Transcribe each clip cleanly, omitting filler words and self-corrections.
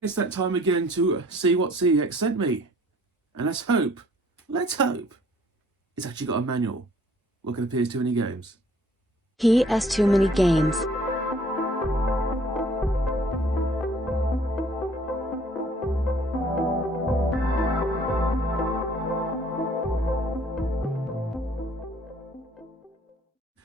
It's that time again to see what CEX sent me. And let's hope, it's actually got a manual. What can appears too many games? He has too many games.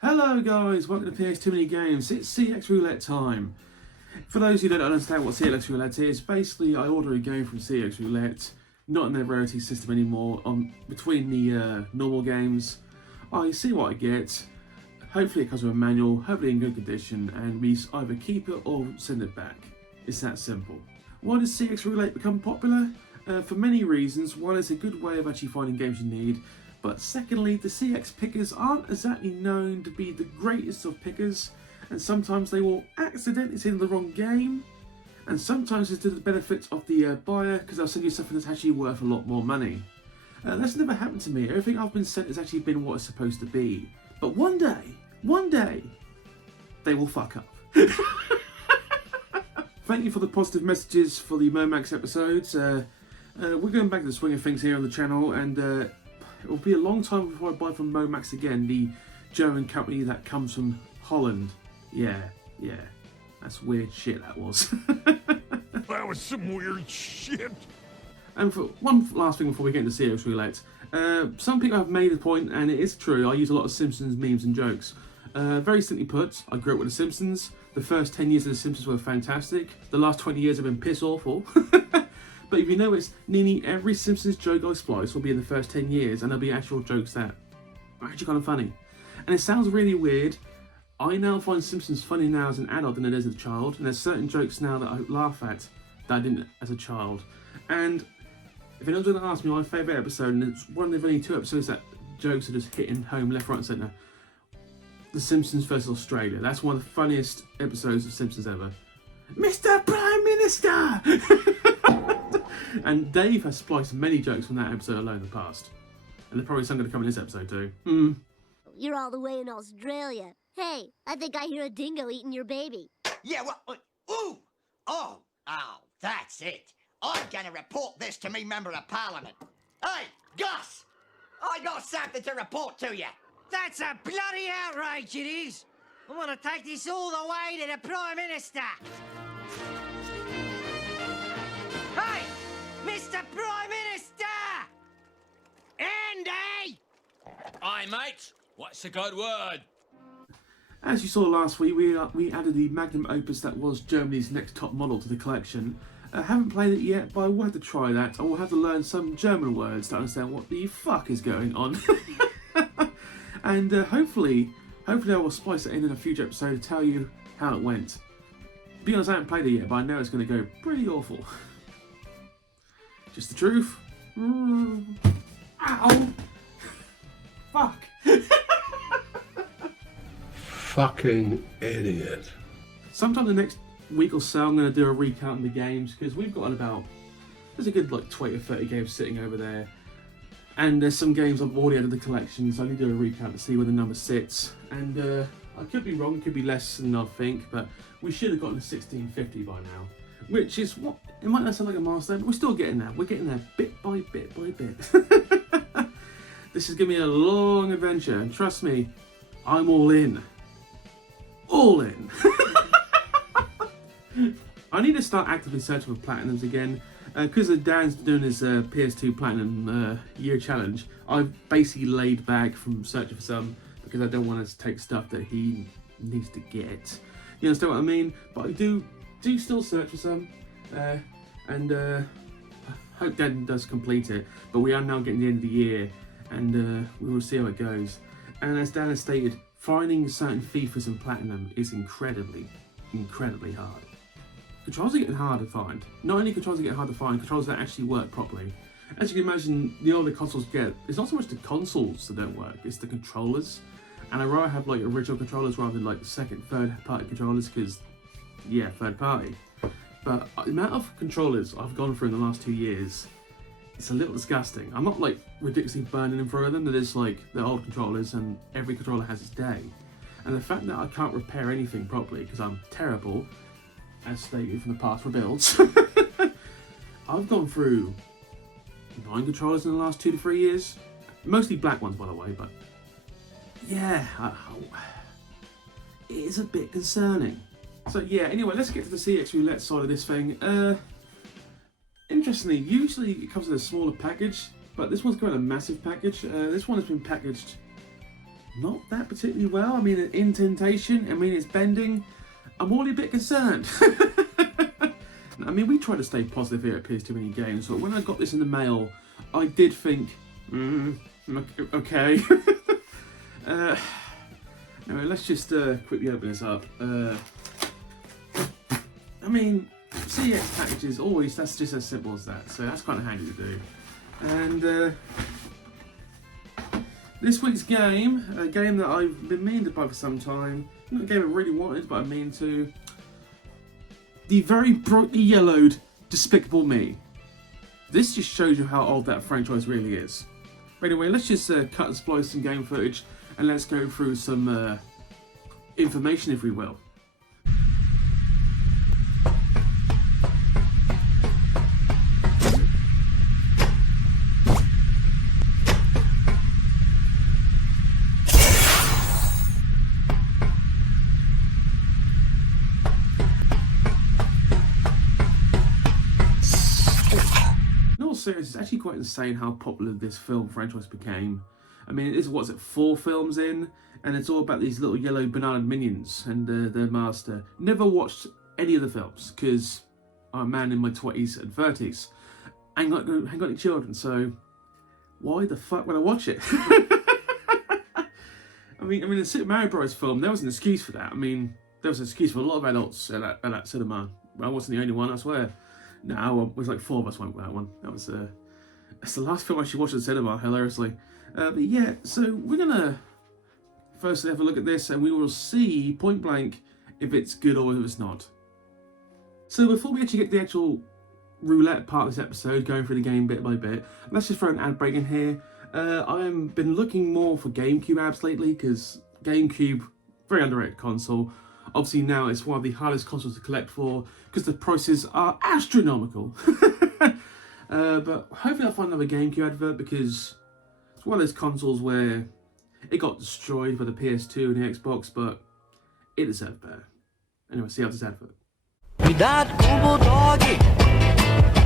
Hello guys, welcome to PS Too Many Games. It's CEX Roulette Time. For those who don't understand what CEX Roulette is, basically I order a game from CEX Roulette, not in their rarity system anymore, between the normal games. I see what I get, hopefully it comes with a manual, hopefully in good condition, and we either keep it or send it back. It's that simple. Why does CEX Roulette become popular? For many reasons. One, is a good way of actually finding games you need. But secondly, the CEX pickers aren't exactly known to be the greatest of pickers, and sometimes they will accidentally send the wrong game, and sometimes it's to the benefit of the buyer, because they'll send you something that's actually worth a lot more money. That's never happened to me. Everything I've been sent has actually been what it's supposed to be. But one day, they will fuck up. Thank you for the positive messages for the Momax episodes. We're going back to the swing of things here on the channel, and it will be a long time before I buy from Momax again, the German company that comes from Holland. Yeah, that's weird shit that was. That was some weird shit. And for one last thing before we get into CEX Roulette, some people have made a point, and it is true, I use a lot of Simpsons memes and jokes. Very simply put, I grew up with The Simpsons. The first 10 years of The Simpsons were fantastic. The last 20 years have been piss awful. But if you notice, nearly every Simpsons joke I splice will be in the first 10 years, and there'll be actual jokes that are actually kind of funny. And it sounds really weird. I now find Simpsons funny now as an adult than it is as a child, and there's certain jokes now that I laugh at that I didn't as a child. And if anyone's going to ask me my favourite episode, and it's one of the only two episodes that jokes are just hitting home left, right and centre, The Simpsons vs Australia. That's one of the funniest episodes of Simpsons ever. Mr. Prime Minister! And Dave has spliced many jokes from that episode alone in the past. And they're probably some going to come in this episode too. You're all the way in Australia. Hey, I think I hear a dingo eating your baby. Yeah, well, ooh! Oh, that's it. I'm gonna report this to me Member of Parliament. Hey, Gus! I got something to report to you. That's a bloody outrage, it is. I want to take this all the way to the Prime Minister. Hey, Mr. Prime Minister! Andy! Aye, mate. What's a good word? As you saw last week, we added the magnum opus that was Germany's next top model to the collection. I haven't played it yet, but I will have to try that. I will have to learn some German words to understand what the fuck is going on. And hopefully I will splice it in a future episode to tell you how it went. To be honest, I haven't played it yet, but I know it's going to go pretty awful. Just the truth. Ow! Fuck! Fucking idiot. Sometime the next week or so, I'm going to do a recount of the games, because we've got there's a good 20 or 30 games sitting over there. And there's some games I've already added to the collection, so I need to do a recount to see where the number sits. And I could be wrong, it could be less than I think, but we should have gotten to 1650 by now. Which is what, it might not sound like a milestone, but we're still getting there. We're getting there bit by bit by bit. This is going to be a long adventure, and trust me, I'm all in. All in. I need to start actively searching for platinums again. Because Dan's doing his PS2 Platinum year challenge, I've basically laid back from searching for some, because I don't want to take stuff that he needs to get. You understand what I mean? But I do still search for some, and I hope Dan does complete it. But we are now getting to the end of the year, and we will see how it goes. And as Dan has stated, finding certain FIFAs and Platinum is incredibly hard. Controls are getting hard to find. Not only controls are getting hard to find, controls that actually work properly. As you can imagine, the older consoles get, it's not so much the consoles that don't work, it's the controllers. And I'd rather have original controllers rather than second, third party controllers, because, yeah, third party. But the amount of controllers I've gone through in the last 2 years, it's a little disgusting. I'm not ridiculously burning them through them, they're just they're old controllers, and every controller has its day. And the fact that I can't repair anything properly, because I'm terrible, as stated from the past rebuilds, I've gone through 9 controllers in the last 2 to 3 years. Mostly black ones, by the way, but yeah, it is a bit concerning. So yeah, anyway, let's get to the CEX Roulette side of this thing. Interestingly, usually it comes in a smaller package, but this one's got a massive package. This one has been packaged not that particularly well. I mean, an indentation, I mean, it's bending. I'm already a bit concerned. I mean, we try to stay positive here at PS2 Mini Games, but when I got this in the mail, I did think, okay. Anyway, let's just quickly open this up. I mean, CEX packages always, that's just as simple as that, so that's kind of handy to do. And this week's game, a game that I've been meaning to buy for some time, not a game I really wanted, but I mean to, the very brightly yellowed Despicable Me. This just shows you how old that franchise really is. But anyway, let's just cut and splice some game footage and let's go through some information, if we will. Series, it's actually quite insane how popular this film franchise became. I mean, it is, what's it, 4 films in, and it's all about these little yellow banana minions and their master. Never watched any of the films because I'm a man in my 20s and 30s. I ain't got any children, so why the fuck would I watch it? I mean, the Super Mario Bros. Film, there was an excuse for that. I mean, there was an excuse for a lot of adults at that cinema. I wasn't the only one, I swear. No, it was like 4 of us went with that one. That was that's the last film I actually watched at the cinema, hilariously. But yeah, so we're gonna firstly have a look at this, and we will see point blank if it's good or if it's not. So before we actually get to the actual roulette part of this episode, going through the game bit by bit, let's just throw an ad break in here. I've been looking more for GameCube apps lately because GameCube, very underrated console. Obviously now it's one of the hardest consoles to collect for because the prices are astronomical. But hopefully I'll find another GameCube advert because it's one of those consoles where it got destroyed by the PS2 and the Xbox, but it deserved better. Anyway, see how this advert. Cuidado com o bulldog.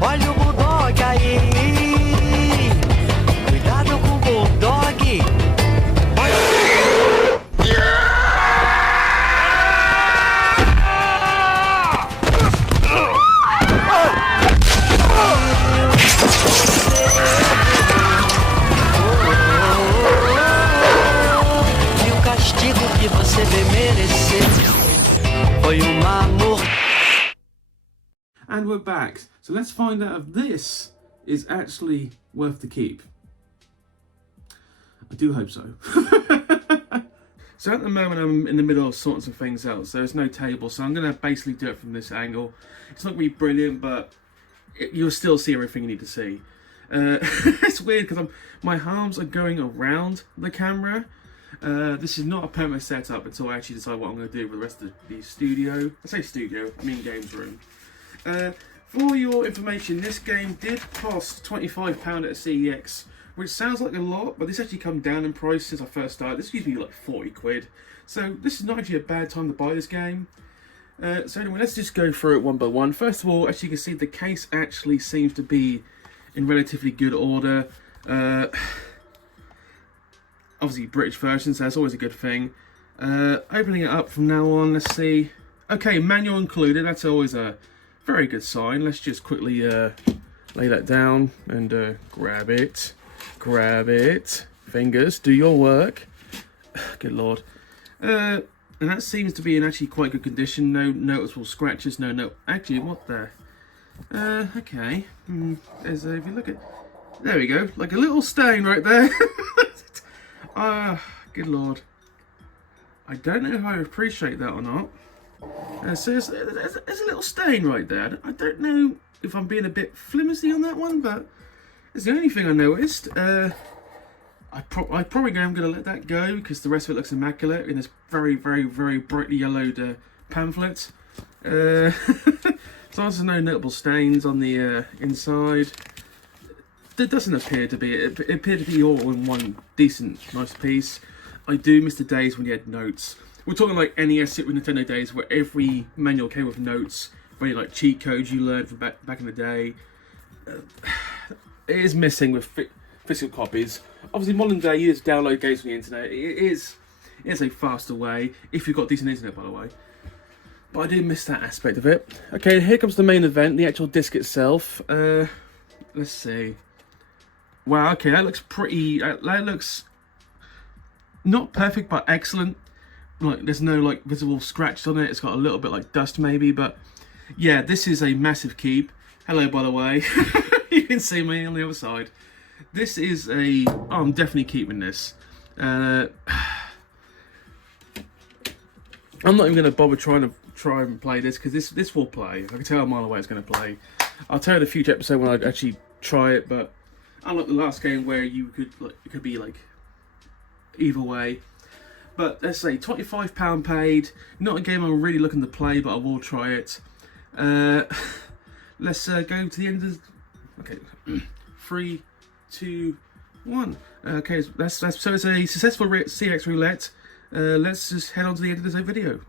Olha o bulldog aí. Cuidado com o bulldog. And we're back. So let's find out if this is actually worth the keep. I do hope so. So at the moment I'm in the middle of sorting some things out. So there's no table, so I'm going to basically do it from this angle. It's not going to be brilliant, but you'll still see everything you need to see. It's weird because my arms are going around the camera. This is not a permanent setup until I actually decide what I'm going to do with the rest of the studio. I say studio, I mean games room. For your information, this game did cost £25 at CEX, which sounds like a lot, but this actually come down in price since I first started. This used to be like 40 quid. So this is not actually a bad time to buy this game. So anyway, let's just go through it one by one. First of all, as you can see, the case actually seems to be in relatively good order. Obviously British version, so that's always a good thing. Opening it up from now on, let's see. Okay, manual included, that's always a very good sign. Let's just quickly lay that down and grab it. Grab it. Fingers, do your work. Good lord. And that seems to be in actually quite good condition. No noticeable scratches, no. Actually, what the? Okay. There's if you look at, there we go, like a little stain right there. Good lord. I don't know if I appreciate that or not. So there's a little stain right there. I don't know if I'm being a bit flimsy on that one, but it's the only thing I noticed. I probably am going to let that go because the rest of it looks immaculate in this very, very, very brightly yellowed pamphlet. So there's no notable stains on the inside. There doesn't appear to be. It appeared to be all in one decent, nice piece. I do miss the days when you had notes. We're talking like NES Super Nintendo days where every manual came with notes, very like cheat codes you learned from back in the day. It is missing with physical copies. Obviously, modern day you just download games from the internet. It is a faster way if you've got decent internet, by the way. But I do miss that aspect of it. Okay, here comes the main event, the actual disc itself. Let's see. Wow, okay, that looks pretty. That looks not perfect, but excellent. Like, there's no like visible scratches on it. It's got a little bit like dust, maybe, but yeah, this is a massive keep. Hello, by the way. You can see me on the other side. This is a. Oh, I'm definitely keeping this. I'm not even going to bother try and play this because this will play. I can tell a mile away it's going to play. I'll tell you in a future episode when I actually try it, but unlike the last game where you could like it could be like either way. But let's say £25 paid. Not a game I'm really looking to play, but I will try it. Let's go to the end of. Okay, 3, 2, 1. Okay, so it's a successful CEX Roulette. Let's just head on to the end of this video.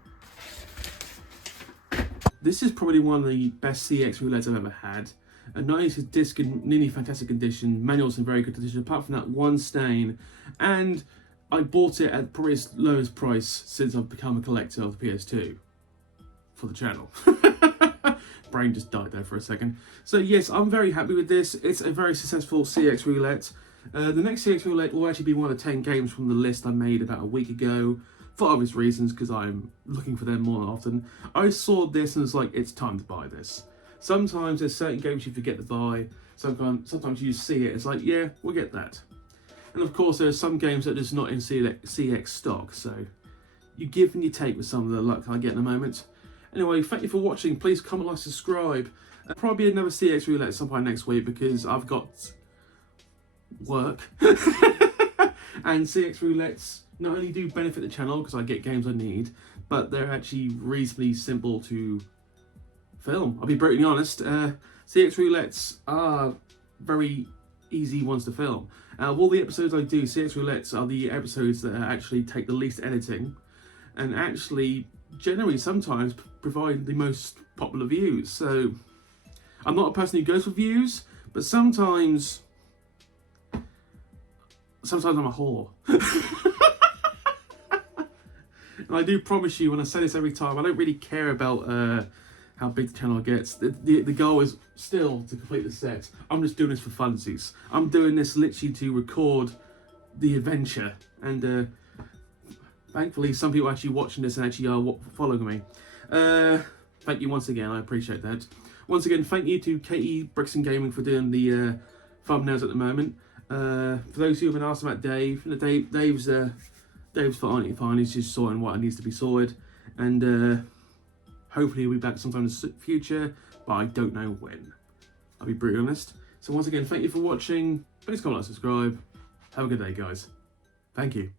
This is probably one of the best CEX Roulettes I've ever had. Not only is the disc in nearly fantastic condition, manual's in very good condition, apart from that one stain, and I bought it at probably its lowest price since I've become a collector of the PS2 for the channel. Brain just died there for a second. So yes, I'm very happy with this. It's a very successful CEX Roulette. The next CEX Roulette will actually be one of the 10 games from the list I made about a week ago, for obvious reasons, because I'm looking for them more often. I saw this and was like, it's time to buy this. Sometimes there's certain games you forget to buy. Sometimes you see it, it's like, yeah, we'll get that. And of course, there are some games that are just not in CEX stock, so you give and you take with some of the luck I get in a moment. Anyway, thank you for watching. Please comment, like, subscribe. Probably another CEX Roulette at some point next week because I've got work. And CEX Roulettes not only do benefit the channel because I get games I need, but they're actually reasonably simple to film. I'll be brutally honest. CEX Roulettes are very easy ones to film. Of all the episodes I do, CEX Roulettes are the episodes that actually take the least editing and actually generally sometimes provide the most popular views. So I'm not a person who goes for views, but sometimes I'm a whore. And I do promise you, when I say this every time, I don't really care about how big the channel gets. The goal is still to complete the set. I'm just doing this for funsies. I'm doing this literally to record the adventure, and thankfully some people are actually watching this and actually are following me. Thank you once again, I appreciate that. Once again, thank you to KE Bricks and Gaming for doing the thumbnails at the moment. For those who have been asking about Dave, Dave's fine, he's just sorting what needs to be sorted, and hopefully he'll be back sometime in the future, but I don't know when. I'll be brutally honest. So once again, thank you for watching. Please comment, like, subscribe. Have a good day, guys. Thank you.